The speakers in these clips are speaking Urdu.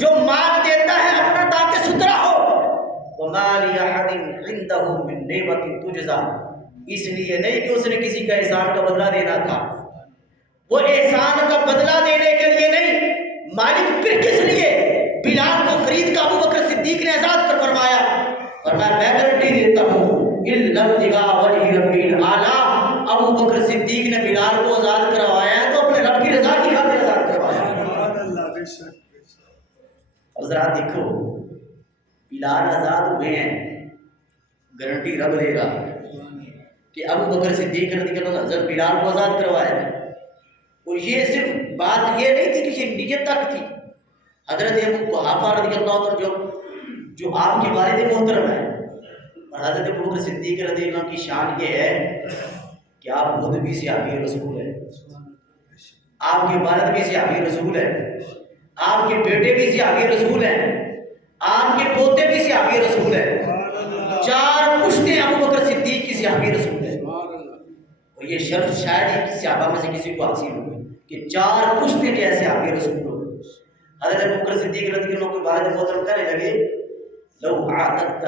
جو مال دیتا ہے اپنا تاکہ ستھرا ہو، وَمَا لِأَحَدٍ عِندَهُ مِن نِعْمَةٍ تُجْزَىٰ، اس لیے نہیں کہ اس نے کسی کا احسان کا بدلہ دینا تھا، وہ احسان کا بدلہ دینے کے لیے نہیں، مالک پھر کس لیے؟ بلال کو خرید کا ابو بکر صدیق نے آزاد کر فرمایا، فرمایا میں گارنٹی دیتا ہوں اِلَّا ابْتِغَاءَ وَجْهِ رَبِّ الْأَعْلَىٰ، ابو بکر صدیق نے بلال کو آزاد کروایا ہے تو اپنے رب کی رضا کی خاطر آزاد کروایا ہے۔ حضرات دیکھو بلال آزاد ہوئے ہیں، گارنٹی رب دے رہا ہے کہ ابو بکر صدیق رضی اللہ عنہ حضرت بلال کو آزاد کروایا ہے۔ اور یہ صرف بات یہ نہیں تھی کہ یہ نیت تک تھی، حضرت ابو قحافہ رضی اللہ عنہ جو آپ کے والد محترم ہیں، اور حضرت ابو بکر صدیق رضی اللہ عنہ کی شان یہ ہے کہ آپ خود بھی صحابی رسول ہیں، آپ کے والد بھی صحابی رسول ہیں، آپ کے بیٹے بھی صحابی رسول ہیں، آپ کے پوتے بھی صحابی رسول ہیں، 4 پشتیں ابو بکر صدیق کی صحابی رسول ہیں، اور یہ شرط شاید ہی صحابہ میں سے کسی کو حاصل ہو کہ 4 پشتیں کے صحابی رسول ہو۔ حضرت ابو بکر صدیق رضی اللہ عنہ کے والد محترم کہنے لگے لو اعتقت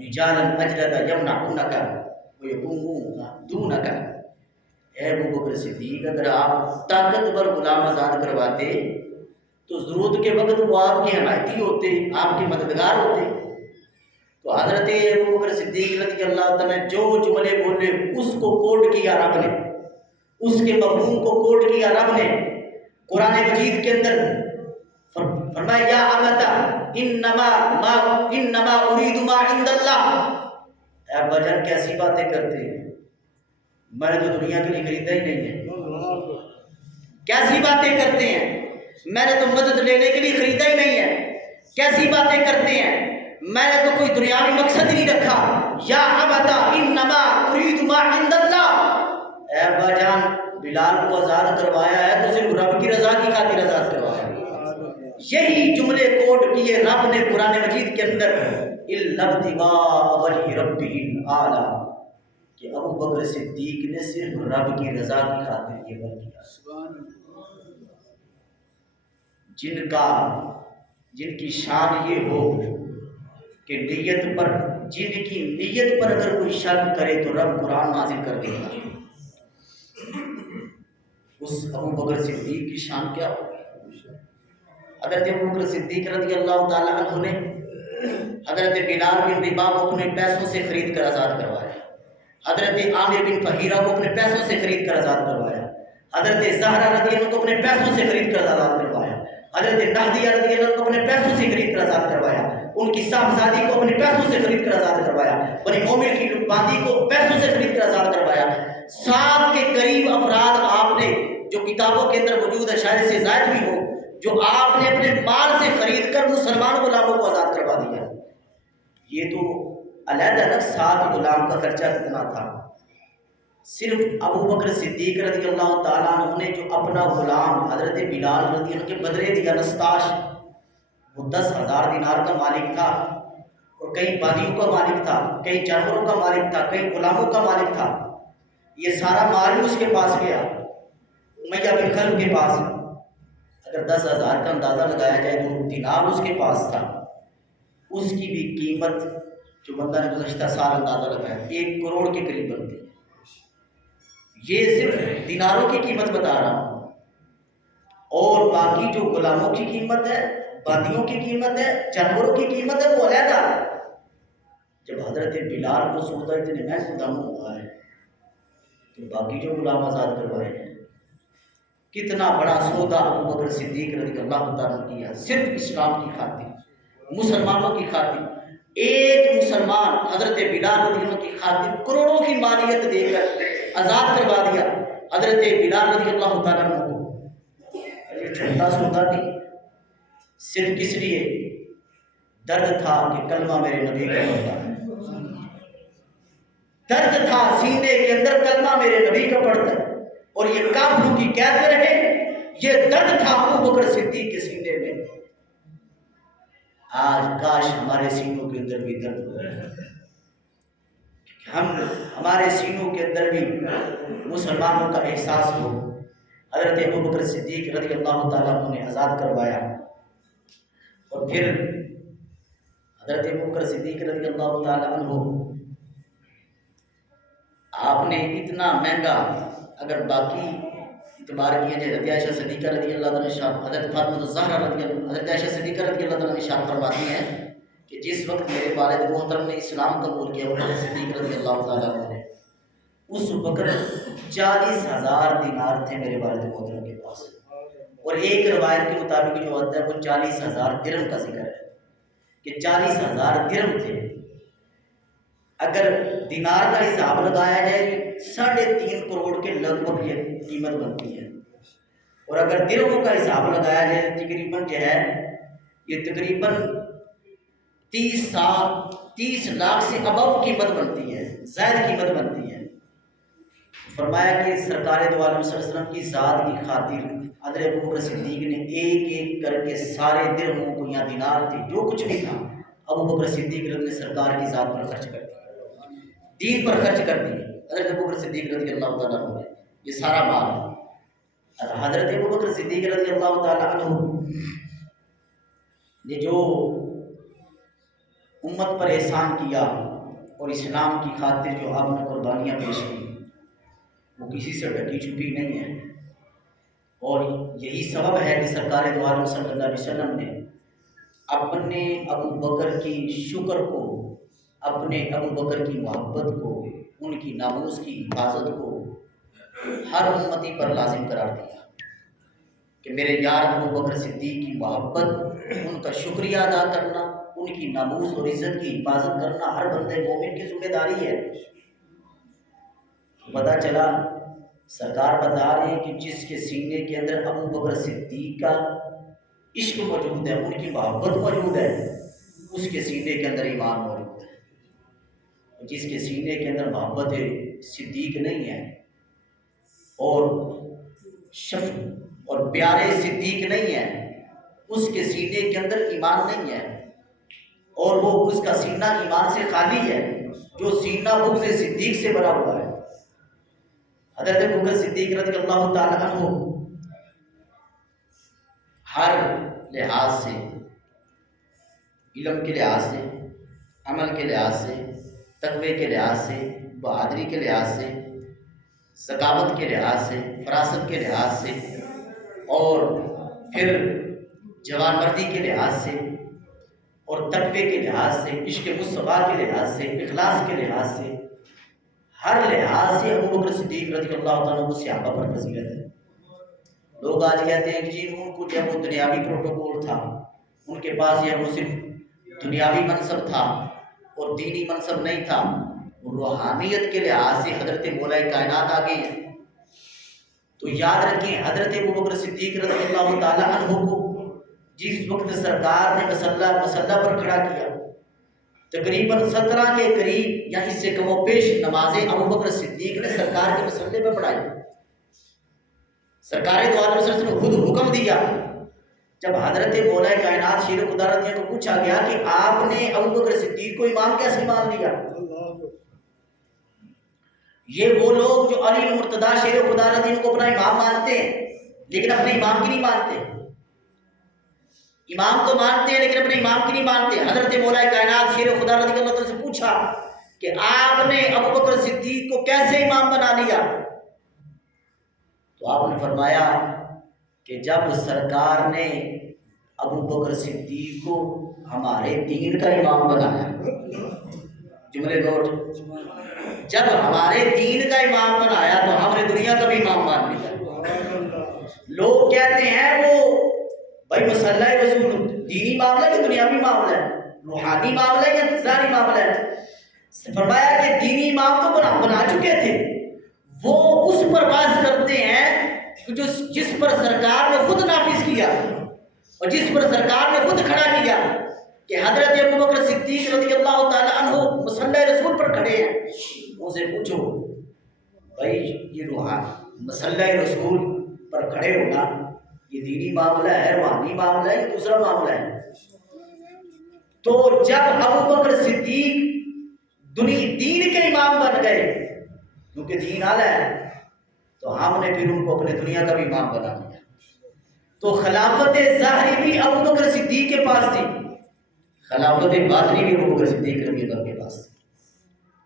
رجالا اجلد یمنعونک ویقومون دونک، اے ابو بکر صدیق اگر آپ طاقتور غلام آزاد کرواتے تو ضرورت کے وقت وہ آپ کے حمایتی ہوتے، آپ کے مددگار ہوتے۔ تو حضرت ابو بکر صدیق رضی اللہ تعالیٰ نے جو جملے بولے اس کو کوٹ کیا رب نے، اس کے مفہوم کو کوٹ کیا رب نے قرآن مجید کے اندر، فرمایا یا ابتا انما اريد ما عند اللہ، اے ابا جان کیسی باتیں کرتے ہیں، میں نے تو دنیا کے لیے خریدا ہی نہیں ہے، کیسی باتیں کرتے ہیں، میں نے تو مدد لینے کے لیے خریدا ہی نہیں ہے، کیسی باتیں کرتے ہیں، میں نے تو کوئی دنیاوی مقصد ہی نہیں رکھا، یا ابتا انما اريد ما عند اللہ، اے ابا جان بلال کو آزاد کروایا ہے تو صرف رب کی رضا کی خاطر آزاد کروایا ہے۔ یہی جملے کوٹ کیے رب نے قرآن مجید کے اندر اِلَّا ابْتِغَاءَ وَجْهِ رَبِّهِ الْأَعْلَىٰ، کہ ابو بکر صدیق نے صرف رب کی رضا کی خاطر یہ عمل کیا۔ جن کی شان یہ ہو کہ نیت پر، جن کی نیت پر اگر کوئی شک کرے تو رب قرآن نازل کر دے گا، اس ابو بکر صدیق کی شان کیا ہوگی؟ حضرت ابو بکر صدیق رضی اللہ تعالیٰ عنہ نے حضرت بلال بن رباح کو اپنے پیسوں سے خرید کر آزاد کروایا، حضرت عامر بن فہیرہ کو اپنے پیسوں سے خرید کر آزاد کروایا، حضرت زہرہ رضی اللہ عنہ کو اپنے پیسوں سے خرید کر آزاد کروایا، حضرت نہدیہ رضی اللہ عنہ کو اپنے پیسوں سے خرید کر آزاد کروایا، ان کی صاحبزادی کو اپنے پیسوں سے خرید کر آزاد کروایا، بنی مومن کی باندی کو پیسوں سے خرید کر آزاد کروایا۔ 7 کے قریب افراد آپ نے جو کتابوں کے اندر موجود ہے، شاید سے زائد بھی ہو، جو آپ نے اپنے مال سے خرید کر مسلمان غلاموں کو آزاد کروا دیا۔ یہ تو علیحدہ الگ 7 غلام کا خرچہ کتنا تھا، صرف ابو بکر صدیق رضی اللہ تعالیٰ عنہ نے جو اپنا غلام حضرت بلال رضی اللہ عنہ کے بدلے دیا نستاش، وہ 10,000 دینار کا مالک تھا، اور کئی بانیوں کا مالک تھا، کئی جانوروں کا مالک تھا، کئی غلاموں کا مالک تھا۔ یہ سارا مال اس کے پاس گیا، امیہ بن خلف کے پاس۔ اگر 10,000 کا اندازہ لگایا جائے تو دینار اس کے پاس تھا، اس کی بھی قیمت جو بندہ نے گزشتہ سال اندازہ لگایا 1 کروڑ کے قریب بنتی ہے۔ یہ صرف دیناروں کی قیمت بتا رہا ہوں، اور باقی جو غلاموں کی قیمت ہے، باندیوں کی قیمت ہے، جانوروں کی قیمت ہے، وہ علیحدہ۔ جب حضرت بلال کو سودا اتنے مہنگے داموں ہوا ہے تو باقی جو غلام آزاد کروائے ہیں، کتنا بڑا سودا ابو بکر صدیق رضی اللہ تعالیٰ نے کیا، صرف اسلام کی خاطر، مسلمانوں کی خاطر۔ ایک مسلمان حضرت بلال رضی اللہ کی خاطر کروڑوں کی مالیت دے کر آزاد کروا دیا حضرت بلال رضی اللہ تعالیٰ عنہ کو۔ یہ چھوٹا سودا نہیں، صرف کس لیے؟ درد تھا کہ کلمہ میرے نبی کا پڑھتا ہے، درد تھا سینے کے اندر کلمہ میرے نبی کا پڑھتا ہے، اور یہ کافروں کی قید میں رہے، یہ درد تھا ابو بکر صدیق کے سینے میں۔ آج کاش ہمارے سینوں کے اندر بھی درد ہو، ہمارے سینوں کے اندر بھی مسلمانوں کا احساس ہو۔ حضرت ابو بکر صدیق رضی اللہ تعالیٰ عنہ نے آزاد کروایا، اور پھر حضرت ابوبکر صدیق رضی اللہ تعالیٰ عنہ، آپ نے اتنا مہنگا، اگر باقی اعتبار کیا جائے حضرت عائشہ صدیقہ رضی اللہ تعالیٰ عنہ، حضرت فاطمہ الزہرا رضی اللہ، حضرت عائشہ صدیقہ رضی اللہ تعالیٰ عنہ ارشاد فرماتی ہیں کہ جس وقت میرے والد محترم نے اسلام قبول کیا ابوبکر صدیق رضی اللہ تعالیٰ عنہ نے، اس وقت 40,000 دینار تھے میرے والد محترم کے پاس، اور ایک روایت کے مطابق جو آتا ہے وہ 40,000 درہم کا ذکر ہے کہ 40,000 درہم تھے۔ اگر دینار کا حساب لگایا جائے 3.5 کروڑ کے لگ بھگ یہ قیمت بنتی ہے، اور اگر درہموں کا حساب لگایا جائے تقریباً جو ہے یہ تقریباً 30 لاکھ سے ابو قیمت بنتی ہے، زائد قیمت بنتی ہے۔ فرمایا کہ سرکار دو عالم صلی اللہ علیہ وسلم کی ذات کی خاطر حضرت ابوبکر صدیق نے ایک ایک کر کے سارے درہموں کو یا دینار تھے جو کچھ بھی تھا ابوبکر صدیق رضی نے سرکار کی ذات پر خرچ کر دیا، دین پر خرچ کر دیے حضرت ابوبکر صدیق رضی اللہ تعالیٰ عنہ نے یہ سارا مال۔ حضرت ابوبکر صدیق رضی اللہ تعالیٰ عنہ نے جو امت پر احسان کیا اور اسلام کی خاطر جو آپ نے قربانیاں پیش کی وہ کسی سے ڈھکی چھپی نہیں ہے، اور یہی سبب ہے کہ سرکار دو عالم صلی اللہ علیہ وسلم نے اپنے ابو بکر کی شکر کو، اپنے ابو بکر کی محبت کو، ان کی ناموس کی حفاظت کو ہر امتی پر لازم قرار دیا کہ میرے یار ابو بکر صدیق کی محبت، ان کا شکریہ ادا کرنا، ان کی ناموس اور عزت کی حفاظت کرنا ہر بندے مومن کی ذمہ داری ہے۔ پتہ چلا سرکار بتا رہے ہیں کہ جس کے سینے کے اندر ابو بکر صدیق کا عشق موجود ہے، ان کی محبت موجود ہے، اس کے سینے کے اندر ایمان موجود ہے۔ جس کے سینے کے اندر محبت صدیق نہیں ہے اور شفق اور پیارے صدیق نہیں ہے، اس کے سینے کے اندر ایمان نہیں ہے، اور وہ اس کا سینہ ایمان سے خالی ہے، جو سینہ بغض صدیق سے بھرا ہوا ہے۔ حضرت ابوبکر صدیق رضی اللہ تعالیٰ عنہ ہر لحاظ سے، علم کے لحاظ سے، عمل کے لحاظ سے، تقوی کے لحاظ سے، بہادری کے لحاظ سے، ذکاوت کے لحاظ سے، فراست کے لحاظ سے، اور پھر جوان مردی کے لحاظ سے، اور تقوی کے لحاظ سے، عشق مصطفیٰ کے لحاظ سے، اخلاص کے لحاظ سے، ہر لحاظ سے ابوبکر صدیق رضی اللہ تعالیٰ عنہ صحابہ پر فضیلت ہے۔ لوگ آج کہتے ہیں کہ جی ان کو جب وہ دنیاوی پروٹوکول تھا، ان کے پاس یہ وہ صرف دنیاوی منصب تھا اور دینی منصب نہیں تھا، روحانیت کے لحاظ سے حضرت مولا کائنات آگے ہیں۔ تو یاد رکھیں حضرت ابوبکر صدیق رضی اللہ تعالیٰ عنہ کو جس وقت سرکار نے مسلح پر کھڑا کیا، تقریباً 17 کے قریب یا اس سے کم و بیش نمازیں ابوبکر صدیق نے سرکار کے مسلح پہ پڑھائی۔ سرکار دو عالم صلی اللہ علیہ وسلم نے خود حکم دیا، جب حضرت مولا کائنات شیر خدا رضی اللہ عنہ کو پوچھا گیا کہ آپ نے ابوبکر صدیق کو امام کیسے مان لیا؟ یہ وہ لوگ جو علی المرتضیٰ شیر خدا رضی اللہ عنہ کو اپنا امام مانتے ہیں لیکن اپنے امام کی نہیں مانتے، امام تو مانتے ہیں لیکن اپنے امام کی نہیں مانتے۔ حضرت مولا کائنات شیر خدا رضی اللہ عنہ سے پوچھا کہ آپ نے ابوبکر صدیق کو کیسے امام بنا لیا؟ تو آپ نے فرمایا کہ جب سرکار نے ابوبکر صدیق کو ہمارے دین کا امام بنایا، جملے نوٹ، جب ہمارے دین کا امام بنایا تو ہم نے دنیا کا بھی امام مان لیا۔ لوگ کہتے ہیں وہ بھائی مسلح رسول دینی معاملہ ہے کہ دنیاوی معاملہ ہے، روحانی معاملہ ہے یا ظاہری معاملہ ہے؟ فرمایا کہ دینی امام تو بنا چکے تھے، وہ اس پر باز کرتے ہیں جس پر سرکار نے خود نافذ کیا اور جس پر سرکار نے خود کھڑا کیا کہ حضرت ابوبکر صدیق رضی اللہ تعالیٰ عنہ مسلح رسول پر کھڑے ہیں۔ ان سے پوچھو بھائی یہ روحانی مسلح رسول پر کھڑے ہونا یہ دینی معاملہ ہے، روحانی معاملہ ہے، یہ دوسرا معاملہ ہے؟ تو جب ابوبکر صدیق دین کے امام بن گئے کیونکہ دین اعلیٰ ہے تو ہم نے پھر ان کو اپنے دنیا کا بھی امام بنا دیا۔ تو خلافت ظاہری بھی ابوبکر صدیق صدیق کے پاس تھی، خلافت باطنی بھی ابو بکر صدیق رضی اللہ کے پاس تھی۔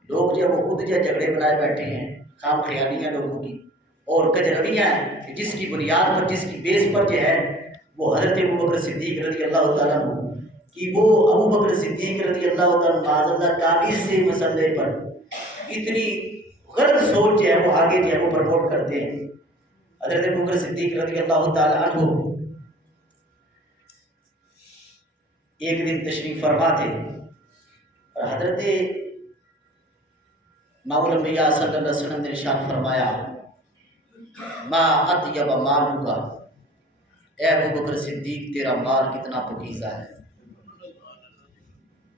لوگ جو وہ خود جو جھگڑے بنائے بیٹھے ہیں، خام خیالیاں لوگوں کی اور کجرویاں ہیں، کہ جس کی بنیاد پر، جس کی بیس پر جو ہے وہ حضرت ابو بکر صدیق رضی اللہ تعالیٰ عنہ کہ وہ ابو بکر صدیق رضی اللہ تعالیٰ معاذ اللہ تعبیر سے مسئلے پر اتنی غلط سوچ جو ہے وہ آگے جو ہے وہ پروموٹ کرتے ہیں۔ حضرت ابو بکر صدیق رضی اللہ تعالیٰ عنہ ایک دن تشریف فرما تھے اور حضرت ماؤل الانبیاء صلی اللہ علیہ وسلم نے ارشاد فرمایا، ما اطیب مالک، اے ابو بکر صدیق تیرا مال کتنا پاکیزہ ہے،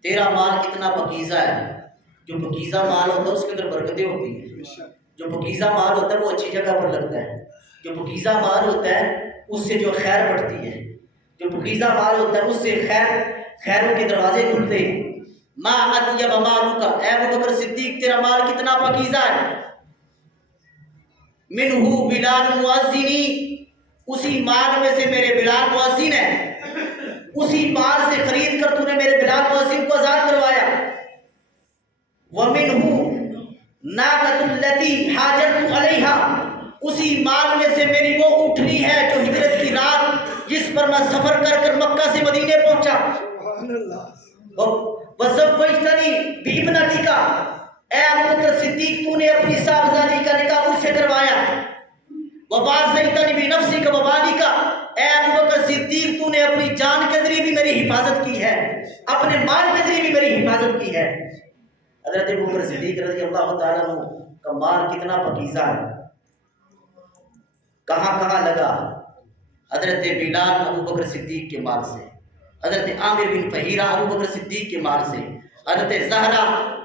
تیرا مال کتنا پاکیزہ ہے۔ جو پاکیزہ مال ہوتا ہے اس کے اندر برکتیں ہوتی ہیں، جو پاکیزہ مال ہوتا ہے وہ اچھی جگہ پر لگتا ہے، جو پاکیزہ مال ہوتا ہے اس سے جو خیر بڑھتی ہے، جو پاکیزہ مال ہوتا ہے اس سے خیروں کے دروازے کھلتے ہیں۔ ما اطیب مالک، اے ابو بکر صدیق تیرا مال کتنا پاکیزہ ہے۔ منہ بلال مؤذنی، اسی مال میں سے میرے بلال مؤذن ہے، اسی مال سے خرید کر تو نے میرے بلال مؤذن کو آزاد کروایا۔ وَمِنْهُ نَاقَةُ الَّتِي حَاجَرْتُ عَلَيْهَا، اسی مال میں سے میری وہ اونٹنی ہے جو ہجرت کی رات جس پر میں سفر کر کر مکہ سے مدینے پہنچا۔ وَزَوَّجْتَنِي بِابْنَتِكَ، اے ابو بکر صدیق تو نے اپنی صاحبزادی کا نکاح مجھ سے کروایا۔ وَبَعَثْتَنِي بِنَفْسِكَ وَمَالِكَ، اے ابو بکر صدیق تو نے اپنی جان کے ذریعے بھی میری حفاظت کی ہے، اپنے مال کے ذریعے بھی میری حفاظت کی ہے۔ حضرت ابو بکر صدیق رضی اللہ تعالیٰ عنہ کا مال کتنا پاکیزہ ہے، کہاں کہاں لگا؟ حضرت بلال ابو بکر صدیق کے مال سے، حضرت عامر بن فہیرہ ابو بکر صدیق کے مال سے، حضرت زہرا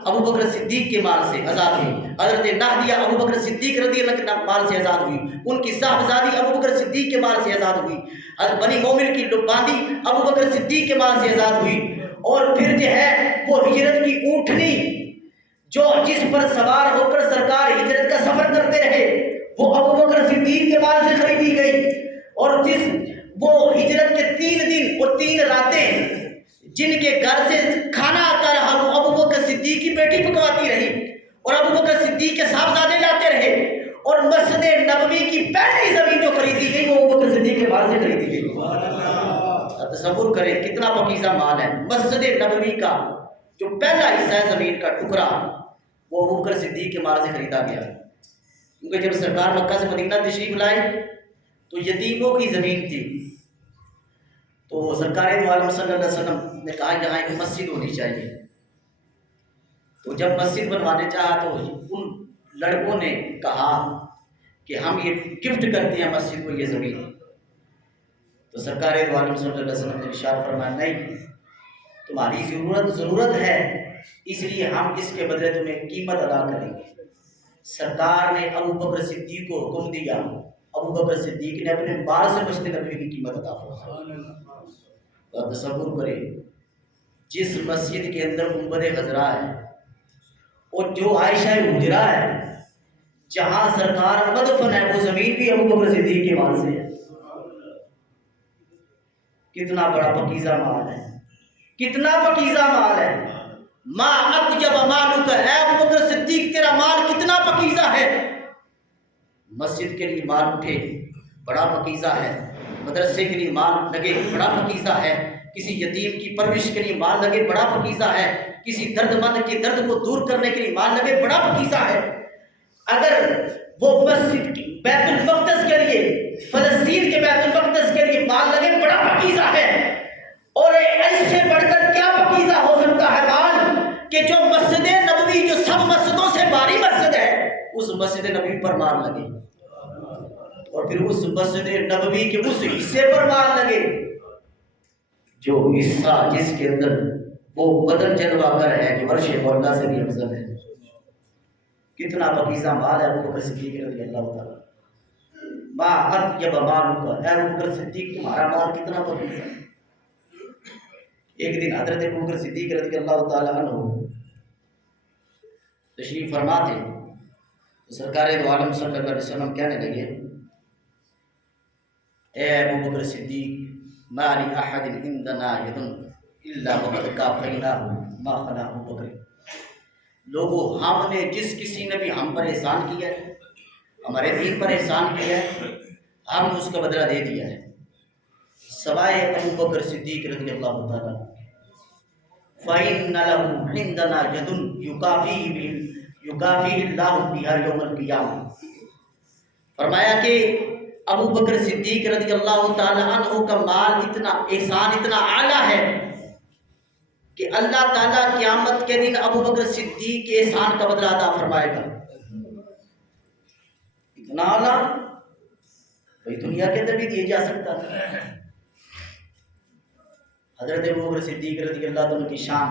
ابو بکر صدیق کے مال سے آزاد ہوئی، حضرت نہدیہ ابو بکر صدیق رضی اللہ کے مال سے آزاد ہوئی، ان کی صاحبزادی ابو بکر صدیق کے مال سے آزاد ہوئی، بنی مومن کی باندی ابو بکر صدیق کے مال سے آزاد ہوئی، اور پھر جو ہے وہ ہجرت کی اونٹنی جو جس پر سوار ہو کر سرکار ہجرت کا سفر کرتے رہے وہ ابو بکر صدیق کے مال سے خریدی گئی، اور جس وہ ہجرت کے 3 دن اور 3 راتیں جن کے گھر سے کھانا آتا رہا وہ ابو بکر صدیق کی بیٹی پکواتی رہی، اور ابو بکر صدیق کے صاحبزادے لاتے رہے، اور مسجد نبوی کی پہلی زمین جو خریدی گئی وہ ابو بکر صدیق کے مال سے خریدی گئی۔ تصور کریں کتنا پاکیزہ مال ہے۔ مسجد نبوی کا جو پہلا حصہ ہے زمین کا ٹکڑا وہ ابو بکر صدیق کے مال سے خریدا گیا، کیونکہ جب سرکار مکہ سے مدینہ تشریف لائے تو یتیموں کی زمین تھی، تو سرکار دو عالم صلی اللہ علیہ وسلم نے کہا یہاں ایک مسجد ہونی چاہیے، تو جب مسجد بنوانے چاہا تو ان لڑکوں نے کہا کہ ہم یہ گفٹ کرتے ہیں مسجد کو یہ زمین، تو سرکار دو عالم صلی اللہ علیہ وسلم نے ارشاد فرمایا نہیں، تمہاری ضرورت ہے اس لیے ہم اس کے بدلے تمہیں قیمت ادا کریں گے۔ سرکار نے ابو بکر صدیق کو حکم دیا، ابو بکر صدیق نے اپنے مال سے مسجد نبوی کی قیمت ادا فرمائی۔ تصور کریں جس مسجد کے اندر گنبد خضرا ہے اور جو عائشہ حجرہ ہے جہاں سرکار مدفن ہے وہ زمین بھی ابو بکر صدیق کے مال سے ہے۔ کتنا بڑا پاکیزہ مال ہے، کتنا پاکیزہ مال ہے۔ ما اطیب مالک، اے ابو بکر صدیق تیرا مال کتنا پاکیزہ ہے۔ مسجد کے لیے مال اٹھے بڑا پاکیزہ ہے، مدرسے کے لیے مال لگے بڑا پاکیزہ ہے، کسی یتیم کی پرورش کے لیے مال لگے بڑا پاکیزہ ہے، کسی درد مند کے درد کو دور کرنے کے لیے مال لگے بڑا پاکیزہ ہے۔ اگر وہ مسجد بیت المقدس کے لیے، فلسطین کے بیت المقدس کے لیے مال لگے بڑا پاکیزہ ہے، اور اس سے بڑھ کر کیا پاکیزہ ہو سکتا ہے مال کہ جو مسجد نبوی جو سب مسجدوں سے باری مسجد ہے اس مسجد نبوی پر مال لگے، اور پھر اس مسجد نبوی کے اس حصے پر مال لگے جو حصہ جس کے اندر وہ بدن جلوہ گر ہے جو عرش مولا سے بھی افضل ہے۔ کتنا پاکیزہ مال ہے ابو بکر صدیق رضی اللہ تعالیٰ۔ ما اطیب مالک، اے ابو بکر صدیق تمہارا مال کتنا پاکیزہ ہے۔ ایک دن حضرت ابو بکر صدیق رضی اللہ تعالیٰ عنہ تشریف فرما تھے تو سرکار دو عالم صلی اللہ علیہ وسلم کہنے لگے اے ابو بکر صدیق ما لأحد عندنا يد إلا وقد كافيناه ما خلا ابو بکر۔ لوگوں ہم نے جس کسی نے بھی ہم پر احسان کیا ہے، ہمارے دین پر احسان کیا ہے، ہم نے اس کا بدلہ دے دیا ہے سوائے ابو بکر صدیق رضی اللہ تعالیٰ۔ فَإِنَّ لَهُ عِندَنَا يَدٌ يُكَافِئُ اللَّهُ بِهَا يَوْمَ الْقِيَامَةِ۔ فرمایا کہ ابو بکر صدیق رضی اللہ تعالیٰ عنہ کا مال اتنا احسان اتنا اعلیٰ ہے کہ اللہ تعالیٰ قیامت کے دن ابو بکر صدیق کے احسان کا بدلہ عطا فرمائے گا۔ اتنا اعلیٰ بھئی دنیا کے اندر بھی دیا جا سکتا تھا۔ حضرت ابو بکر صدیق رضی اللہ عنہ کی شان۔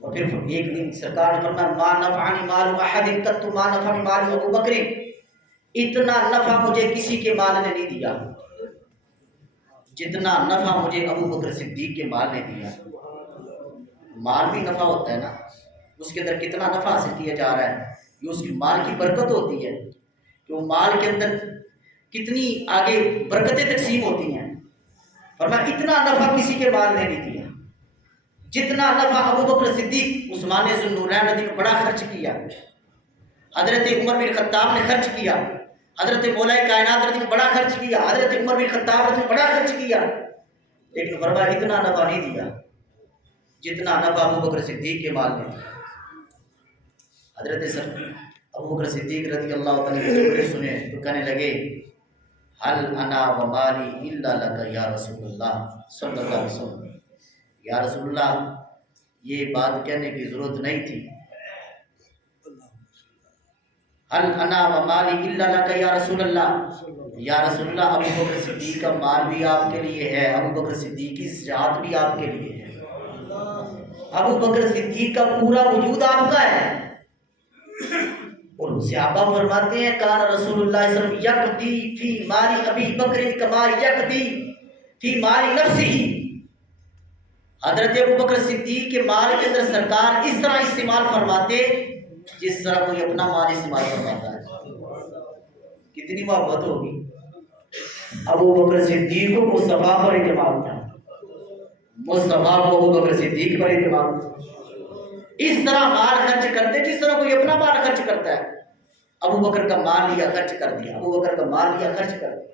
اور پھر ایک دن سرکار نے فرمایا ما نفعنی مال احد قط ما نفعنی مال ابو بکر، اتنا نفع مجھے کسی کے مال نے نہیں دیا جتنا نفع مجھے ابو بکر صدیق کے مال نے دیا۔ مال بھی نفع ہوتا ہے نا، اس کے اندر کتنا نفع حاصل کیا جا رہا ہے، یہ اس کی مال کی برکت ہوتی ہے کہ وہ مال کے اندر کتنی آگے برکتیں تقسیم ہوتی ہیں۔ فرمایا اتنا نفع کسی کے مال نے نہیں دیا جتنا نفع ابو بکر صدیق عثمان ذو النورین نے بڑا خرچ کیا، حضرت عمر بن خطاب نے خرچ کیا، حضرت مولا کائنات رضی بڑا خرچ کیا، حضرت عمر بن خطاب رضی بڑا خرچ کیا، لیکن فرمایا اتنا نفع نہیں دیا جتنا نفع ابو بکر صدیق کے مال نے دیا۔ حضرت ابو بکر صدیق رضی اللہ تعالیٰ عنہ سنے تو کہنے لگے حل انا و مالی الا لک یا رسول اللہ صلی اللہ علیہ وسلم، یا رسول اللہ یہ بات کہنے کی ضرورت نہیں تھی۔ حل انا و مالی الا لک یا رسول اللہ، یا رسول اللہ ابو بکر صدیق کا مال بھی آپ کے لیے ہے، ابو بکر صدیق کی ذات بھی آپ کے لیے ہے، ابو بکر صدیق کا پورا وجود آپ کا ہے۔ اور صحابہ فرماتے ہیں کان رسول اللہ صلی اللہ علیہ وسلم یقضی فی مال ابی بکر کما یقضی فی مال نفسہ، حضرت ابو بکر صدیق کے مال کے اندر سرکار اس طرح استعمال فرماتے جس طرح کوئی اپنا مال استعمال فرماتا ہے۔ کتنی محبت ہوگی۔ ابو بکر صدیق کو مصطفیٰ پر اعتماد تھا، مصطفیٰ کو ابو بکر صدیق پر اعتماد تھا۔ اس طرح مال خرچ کرتے جس طرح کوئی اپنا مال خرچ کرتا ہے۔ ابو بکر کا مال لیا خرچ کر دیا، ابو بکر کا مال لیا خرچ کر دیا،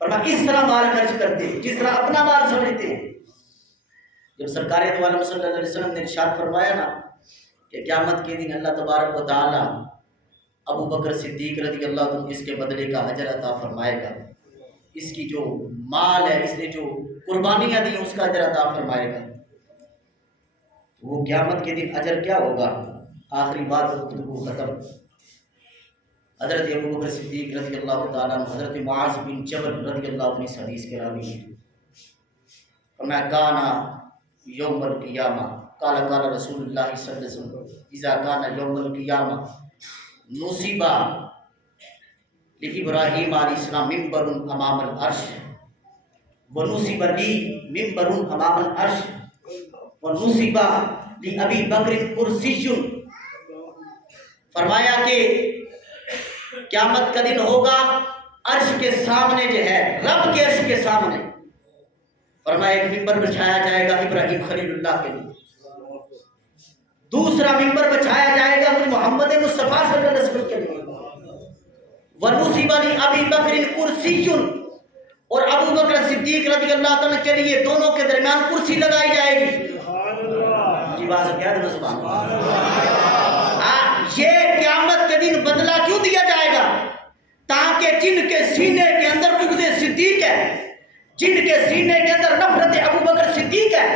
فرمایا اس طرح مال خرچ کرتے جس طرح اپنا مال سمجھتے ہیں۔ جب سرکار دو عالم صلی اللہ علیہ وسلم نے ارشاد فرمایا نا کہ قیامت کے دن اللہ تبارک و تعالی ابو بکر صدیق رضی اللہ عنہ اس کے بدلے کا اجر عطا فرمائے گا، اس کی جو مال ہے، اس نے جو قربانیاں دی اس کا اجر عطا فرمائے گا، وہ قیامت کے دن اجر کیا ہوگا؟ آخری بات گفتگو ختم۔ حضرت ابو بکر صدیق رضی اللہ تعالیٰ عنہ حضرت معاذ بن جبل رضی اللہ عنہ اس حدیث کے راوی ہیں۔ فرمایا کانا یوم القیامہ قال قال رسول اللہ صلی اللہ علیہ وسلم اذا کان یوم القیامہ نصب لابراہیم علیہ السلام منبر امام العرش ونصب لی منبر امام العرش ونصب لابی بکر کرسی۔ فرمایا کہ قیامت کا دن ہوگا، عرش کے سامنے جو ہے، رب کے عرش کے سامنے فرمایا ایک ممبر بچھایا جائے گا ابراہیم خلیل اللہ کے لیے، دوسرا ممبر بچھایا جائے گا محمد مصطفیٰ صلی اللہ علیہ وسلم کے لیے، وَنُصِبَ لِأَبِي بَكْرٍ كُرْسِيٌّ، اور ابو بکر صدیق رضی اللہ عنہ کے لیے دونوں کے درمیان کرسی لگائی جائے گی۔ جی بات کیا ہے سبحان اللہ۔ یہ قیامت کے دن بدلہ کیوں دیا جائے گا؟ تاکہ جن کے سینے کے اندر بغض صدیق ہے، جن کے سینے کے اندر نفرت ابو بکر صدیق ہے،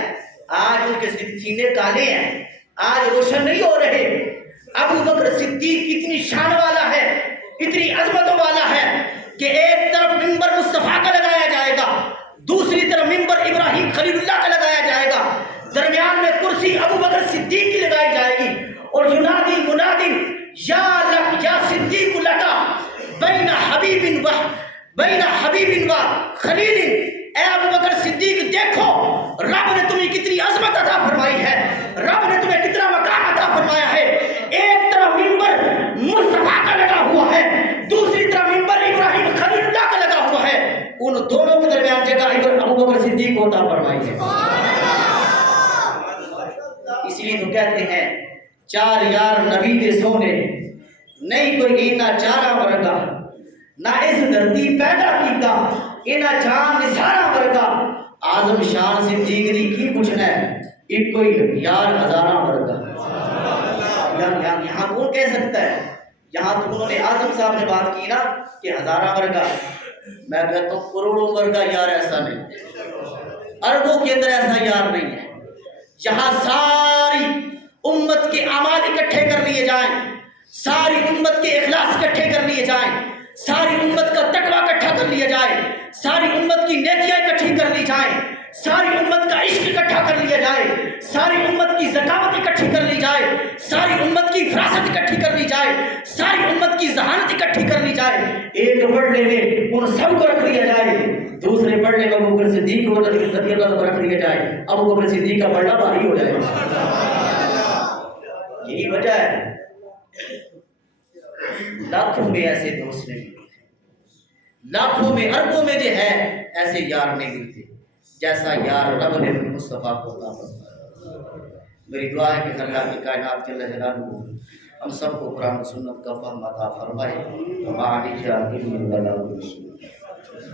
آج ان کے سینے کالے ہیں، آج روشن نہیں ہو رہے۔ ابو بکر صدیق اتنی شان والا ہے، اتنی عظمتوں والا ہے کہ ایک طرف منبر مصطفیٰ کا لگایا جائے گا، دوسری طرف منبر ابراہیم خلیل اللہ کا لگایا جائے گا، درمیان میں کرسی ابو بکر صدیق کی لگائی جائے گی، اور ینادی منادن یا صدیق لکا بین حبیب و خلیل، اے ابو بکر صدیق دیکھو رب نے تمہیں کتنی عظمت عطا فرمائی ہے، رب نے تمہیں کتنا مقام عطا فرمایا ہے۔ ایک طرف منبر مصطفیٰ کا لگا ہوا ہے، دوسری طرف منبر ابراہیم خلیل اللہ کا لگا ہوا ہے، ان دونوں کے درمیان جگہ ابو بکر صدیق کو فرمائیے. اس لیے تو کہتے ہیں چار یار نبی دے سونے نہیں کوئی اینا چارا ورگا نہ اس دھرتی پیدا کیتا اینا جان نثارا ورگا اعظم شان صدیق دی کی پوچھنا ہے ایک کوئی یار ہزاراں ورگا. یہاں کون کہہ سکتا ہے؟ یہاں تو انہوں نے اعظم صاحب نے بات کی نا کہ ہزاراں ورگا. میں کہتا ہوں کروڑوں ورگا یار ایسا نہیں, اربوں کے اندر ایسا یار نہیں ہے. یہاں ساری امت کے اعمال اکٹھے کر لیے جائیں, ساری امت کے اخلاص اکٹھے کر لیے جائیں, ساری امت کا تقویٰ اکٹھا کر لیا جائے, ساری امت کی نیکیاں اکٹھی کر لی جائیں, ساری امت کا عشق اکٹھا کر لیا جائے, ساری امت کی ذکاوت اکٹھی کر لی جائے, ساری امت کی فراست اکٹھی کر لی جائے, ساری امت کی ذہانت اکٹھی کر لی جائے, ایک بڑھنے میں ان سب کو رکھ لیا جائے, دوسرے بڑھنے میں ابو بکر صدیق کو رضی اللہ عنہ رکھ لیا جائے, ابو بکر صدیق کا بڑھنا بھاری ہو جائے. یہی وجہ ہے لاکھوں میں ایسے دوست نہیں ملتے, لاکھوں میں اربوں میں جو ہے ایسے یار نہیں ملتے جیسا یار رب نے مصطفیٰ کو عطا فرمایا. میری دعا ہے کہ اللہ کی کائنات جل جلالہ ہم سب کو قرآن و سنت کا فہم عطا فرمائے.